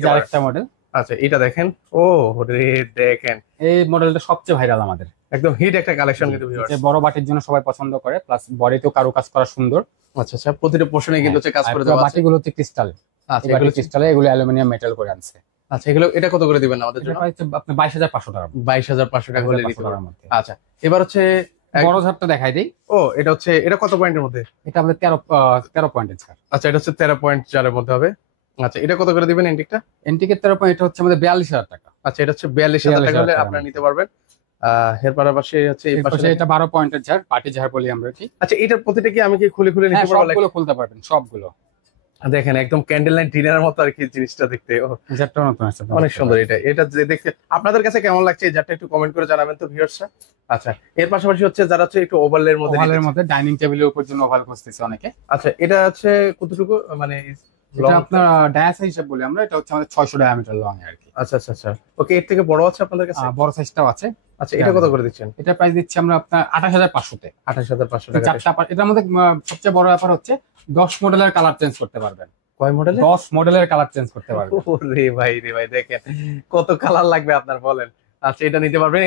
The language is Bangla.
নিতে পারেন। আরেকটা মডেল। আচ্ছা এটা দেখেন, ও রে দেখেন, এই মডেলটা সবচেয়ে ভাইরাল আমাদের। একদম হিট একটা কালেকশন কিন্তু ভিউয়ার্স। যে বড় বাটির জন্য সবাই পছন্দ করে, প্লাস বডিতেও কারুকাজ করা সুন্দর। আচ্ছা আচ্ছা, প্রতিটা পোর্শনে কিন্তু হচ্ছে কাজ আর করে পুরো দেওয়া আছে। বাটিগুলো হচ্ছে ক্রিস্টাল। আচ্ছা এই বাটি এগুলো ক্রিস্টালে, এগুলো অ্যালুমিনিয়াম মেটাল করে আনছে। আচ্ছা এগুলো এটা কত করে দিবেন আমাদের এটা জন্য? প্রাইস আপনি 22,500 টাকা। 22,500 টাকা হলে নিতে 22,500 পারবেন। টাকার মধ্যে। আচ্ছা এবার হচ্ছে বড় ঝাড়টা দেখাই দিই। ও এটা হচ্ছে, এটা কত পয়েন্টের মধ্যে? এটা আমাদের 13 পয়েন্টের ছাড়। আচ্ছা এটা হচ্ছে 13 পয়েন্ট চারের মধ্যে হবে। আচ্ছা এটা কত করে দিবেন এন্টিকটা? এন্টিকের 13 পয়েন্ট, এটা হচ্ছে আমাদের 42,000 টাকা। আচ্ছা এটা হচ্ছে 42,000 টাকা হলে 42,000 আপনারা নিতে পারবেন। এর পাশাপাশি হচ্ছে এই এরপর পাশে এটা 12 পয়েন্টের ঝাড়, পাটি ঝাড় বলি আমরা কি। আচ্ছা এটার প্রতিটা কি আমি কি খুলে খুলে হ্যাঁ, নিতে পারবো? সবগুলো খুলতে পারবেন, সবগুলো। দেখেন একদম ক্যান্ডেল লাইট ডিনারের মতো আর কি জিনিসটা দেখতে। ঝাড়টা নতুন আছে, অনেক সুন্দর। এটা এটা যে দেখতে আপনাদের কাছে কেমন লাগছে এই জারটা একটু কমেন্ট করে জানাবেন তো ভিউয়ার্সরা। আচ্ছা এর পাশাপাশি হচ্ছে যারা হচ্ছে একটু ওভালের মধ্যে ওভালের নিতে মধ্যে ডাইনিং টেবিলের উপর জন্য ওভাল করতেছে অনেকে। আচ্ছা এটা হচ্ছে কতটুকু মানে এটা আপনার ডায়াস হিসাব বলি আমরা, এটা হচ্ছে আমাদের 600 ডায়ামিটার লং আর কি। আচ্ছা আচ্ছা আচ্ছা, ওকে এর থেকে বড় আছে আপনাদের কাছে? বড় সাইজটাও আছে। আচ্ছা এটা কত করে দিচ্ছেন? এটা প্রাইস দিচ্ছি আমরা আপনার 28,500 তে। 28,500 টাকা। এটার মধ্যে সবচেয়ে বড় ব্যাপার হচ্ছে 10 মডেলের কালার চেঞ্জ করতে পারবেন। কয় মডেলে? 10 মডেলের কালার চেঞ্জ করতে পারবেন। রে ভাই দেখেন কত কালার লাগবে আপনার বলেন। আচ্ছা এটা নিতে পারবেন।